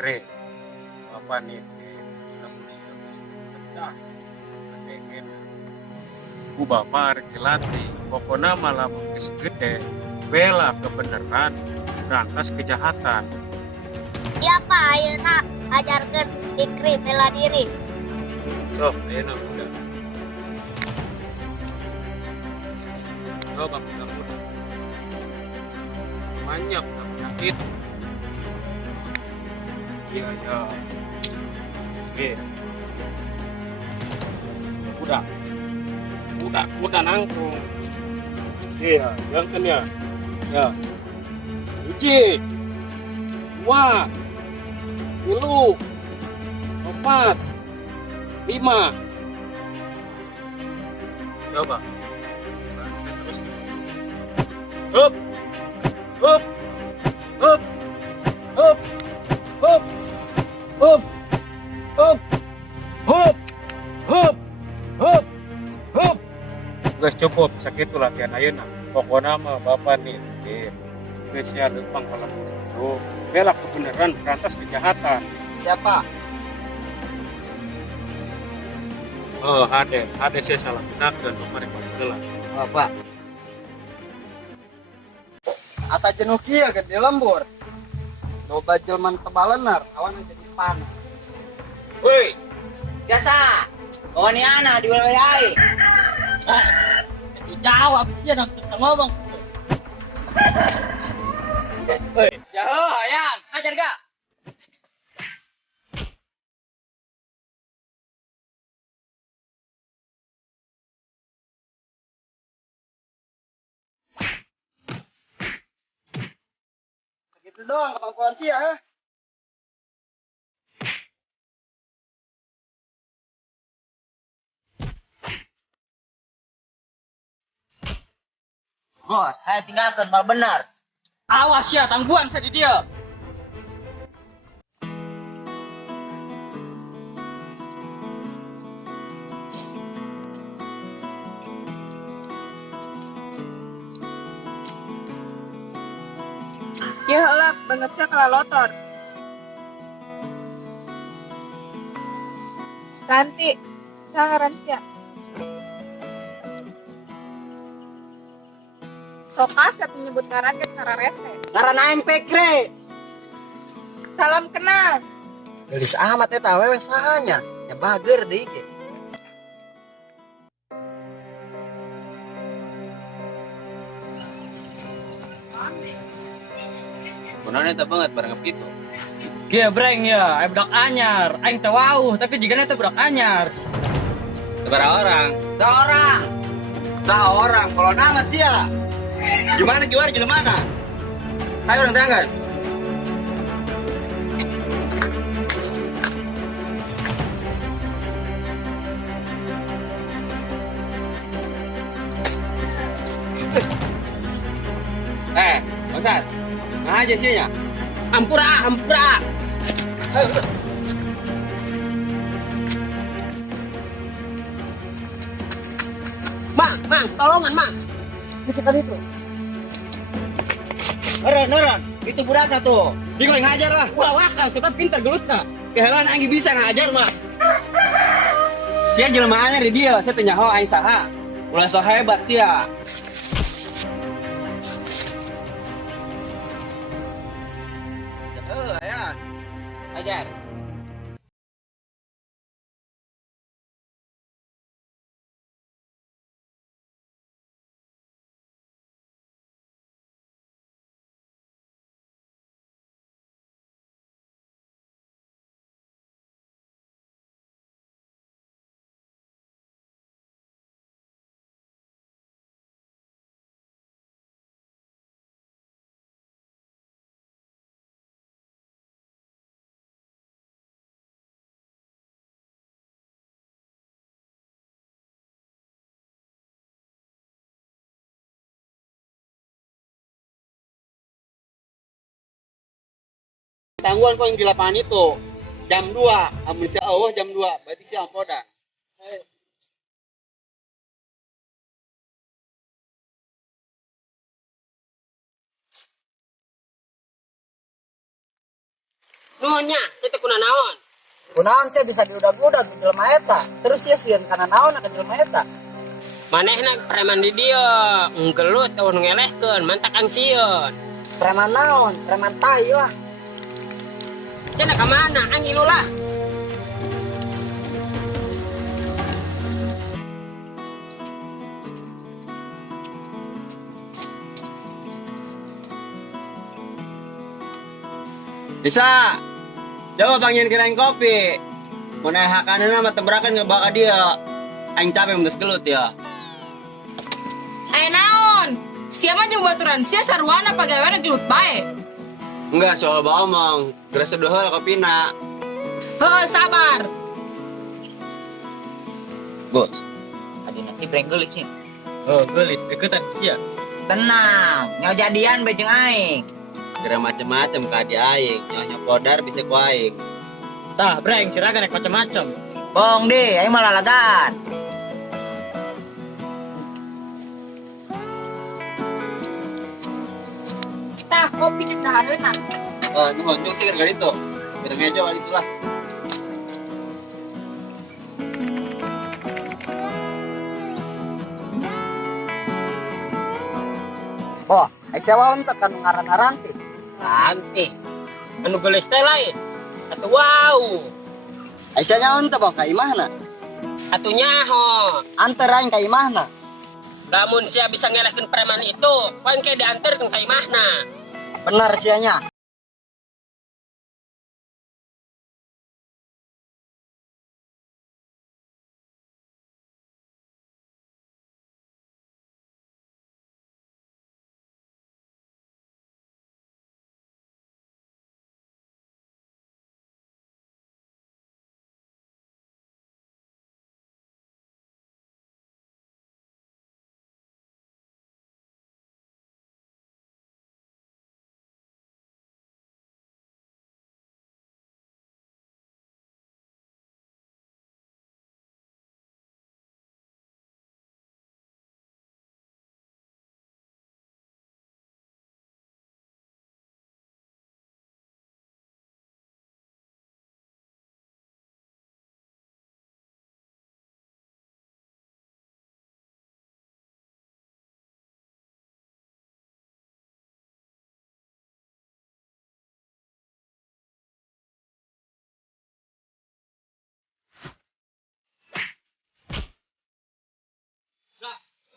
Pikre Bapak nih pengen ku Bapak Arkilati pokoknya malah gede bela kebenaran berantas kejahatan. Siapa ayeuna ajarkeun Fikri bela diri. So, ayeuna udah. Coba kita udah. Banyak penyakit. Iya ya. Oke. Udah nangkung. Iya, yang kan ya. Ya. Hiji. 2 3 4 5. Coba. Terus. Hup. Hup. Hup. Hup. Hup. Hup. Hup. Hup. Hup. Hup. Hup. Guys, cukup sakit latihan ayeuna. Pokoknya mah Bapak nih, spesial lempang kalau itu bela kebenaran berantas kejahatan. Siapa? Oh, ada saya salah gunakan kemarin adalah Bapak. Asa jenuh kieu gede lembur. Loba jelman tebalenar, awan jadi panas. Woi, biasa. Kawan ni anak di wilayah. Jawab sih nak ngomong. Woi, jauh ayan, ajar gak? Gitu doang kemampuan sia, ha? Bos, saya tinggalkan mal benar. Awas ya, tangguhan saya di dia. Ya lah, banget saya kalah lotor. Ganti, saya ngaran sia. Sokas saya penyebut ngaran ke cara rese. Ngaran aing Fikri. Salam kenal. Gelis amat eta wewe sahanya. Ya bager deui ge. Gunanya itu banget bareng gitu. Kia breng ya, aing budak anyar. Aing teu wauh, tapi jigana teu budak anyar. Seberapa orang? Seorang. Seorang kalau nangat sia. Gimana juara di mana? Ayo orang tangan. Bangsat. Nah aja sih ya. Ampura, ampura. Ayo, udah. Mang, tolongan, Mang. Bisa tadi itu. Neren, itu budaknya tuh. Di kau ngajar lah. Wah, wakal, sebab pintar gelutna. Kehelan aing bisa ngajar mah. Sia jelema anyar di dia, saya tanya ho aing saha. Ulah so hebat sia. Ayan. Ajar. Tangguhan kau yang di lapangan itu jam 2, amun si Allah jam 2, berarti si Ampoda. Lu Nuhunnya, itu kuna naon. Kunaon teh bisa diudag-udag di jelema eta. Terus sia sieun kana naon ka jelema eta. Manehna preman di dieu, nggelut teu ngelehkeun, mantak ang sieun. Preman naon? Preman tai lah. Cenah ka mana? Ang ilu lah. Bisa. Coba panggil kirain kopi. Mana hakanan sama tebrakan ngebaka dia. Aing capek mendes gelut ya. Naon? Sia mah jeung baturan sia saruana pagaweana gelut bae. Enggak, soal omong. Gerasa dua hal kopina. Heuh, sabar. Bos. Adi nasi breng geulis nih. Oh, gelis deketan sia. Tenang, nyawa jadian bejeng aing. Kira macem-macem ka di aing. Nyonya podar bisa ku aing. Tah, breng, siraga naik macam-macam. Bong deh, aing malah lalagan. Tah, kopi di dahareuna. Nuhun, nyong sih kali itu. Kita ngejo kali itulah. Oh, aing sewaon teh kan ngaranna Ranti. Ranti. Anu gelis teh lain. Atuh wow. Aisyah nyaon teh bong ka imahna. Atuh nyaho. Anter aing ka imahna. Lamun sia bisa ngelehkeun preman itu, poin ke dianterkeun ka imahna. Bener sia nya.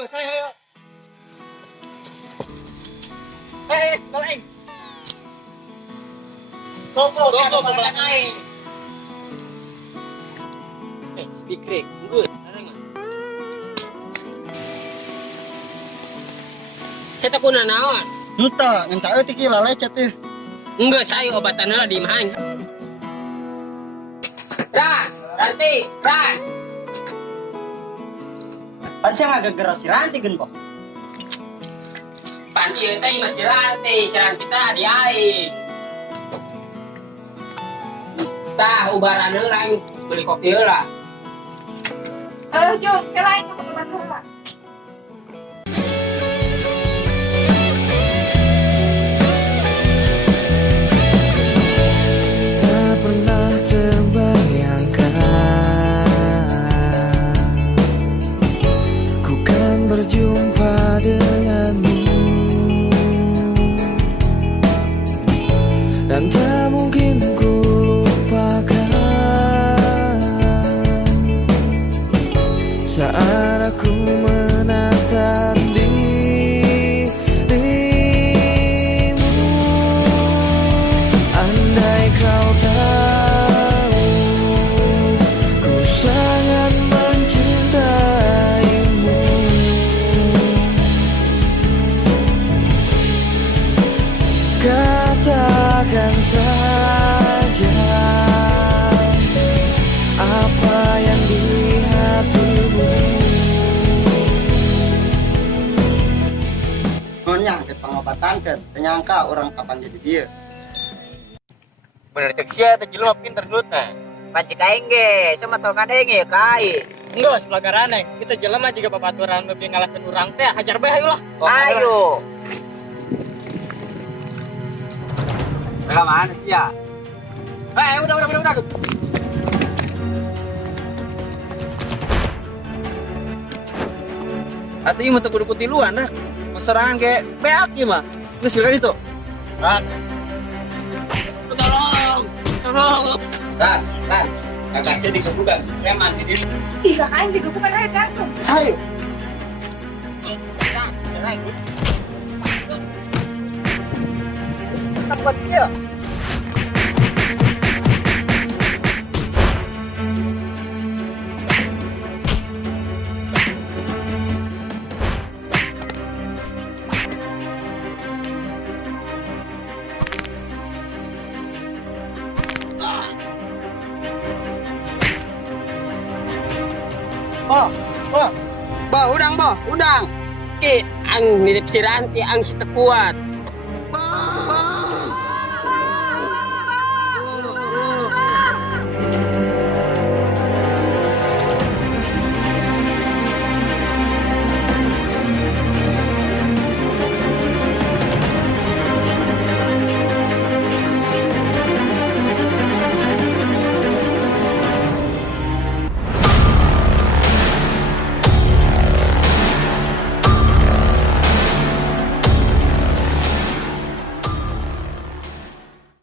Saya. Hei, kaleng. Tunggu, aing. Speaker, geus, arengan. Saya teh kuna naon? Henteu, ngan saeutik ieu lalecet teh. Geus saya obatan heula di imah aing. Ranti, Ran. Pan sia ngageger si Ranti geun bong. Pan ieu teh Mas Ranti, si Ranti teh di aing. Tah ubaran heula aing beli kopi heula. Jom, ke lain ke tempat heula. Tak pernah terbayangkan ku kan berjumpa denganmu, dan tak mungkin ku lupakan saat aku menatap dirimu. Andai kau tahu ku sangat mencintaimu, katakan saja apa yang di hatimu. Nyonya geus pangobatankeun, teu nyangka urang kapan jadi dieu. Bener cek sia teh jelema pinter gelut teh. Pacik aing ge, sama tolkan aing ge ka aing. Geus lagaraneng, kita jelema juga babaturan lebih ngalahkeun urang teh hajar bae hayu lah. Ayo. Ka mana sih ya? Udah. Atau iya mata kudu kutiluan dah. Maserangan kayak beak ya mah. Nggak sekali itu. Tolong. Tan, kakak saya dikebukan, preman di diri. Ih, kakak yang digebukan aja takut. Saya. Tempat dia. Udang. Ki, ang nilip si Ranti, ang si Tekuat.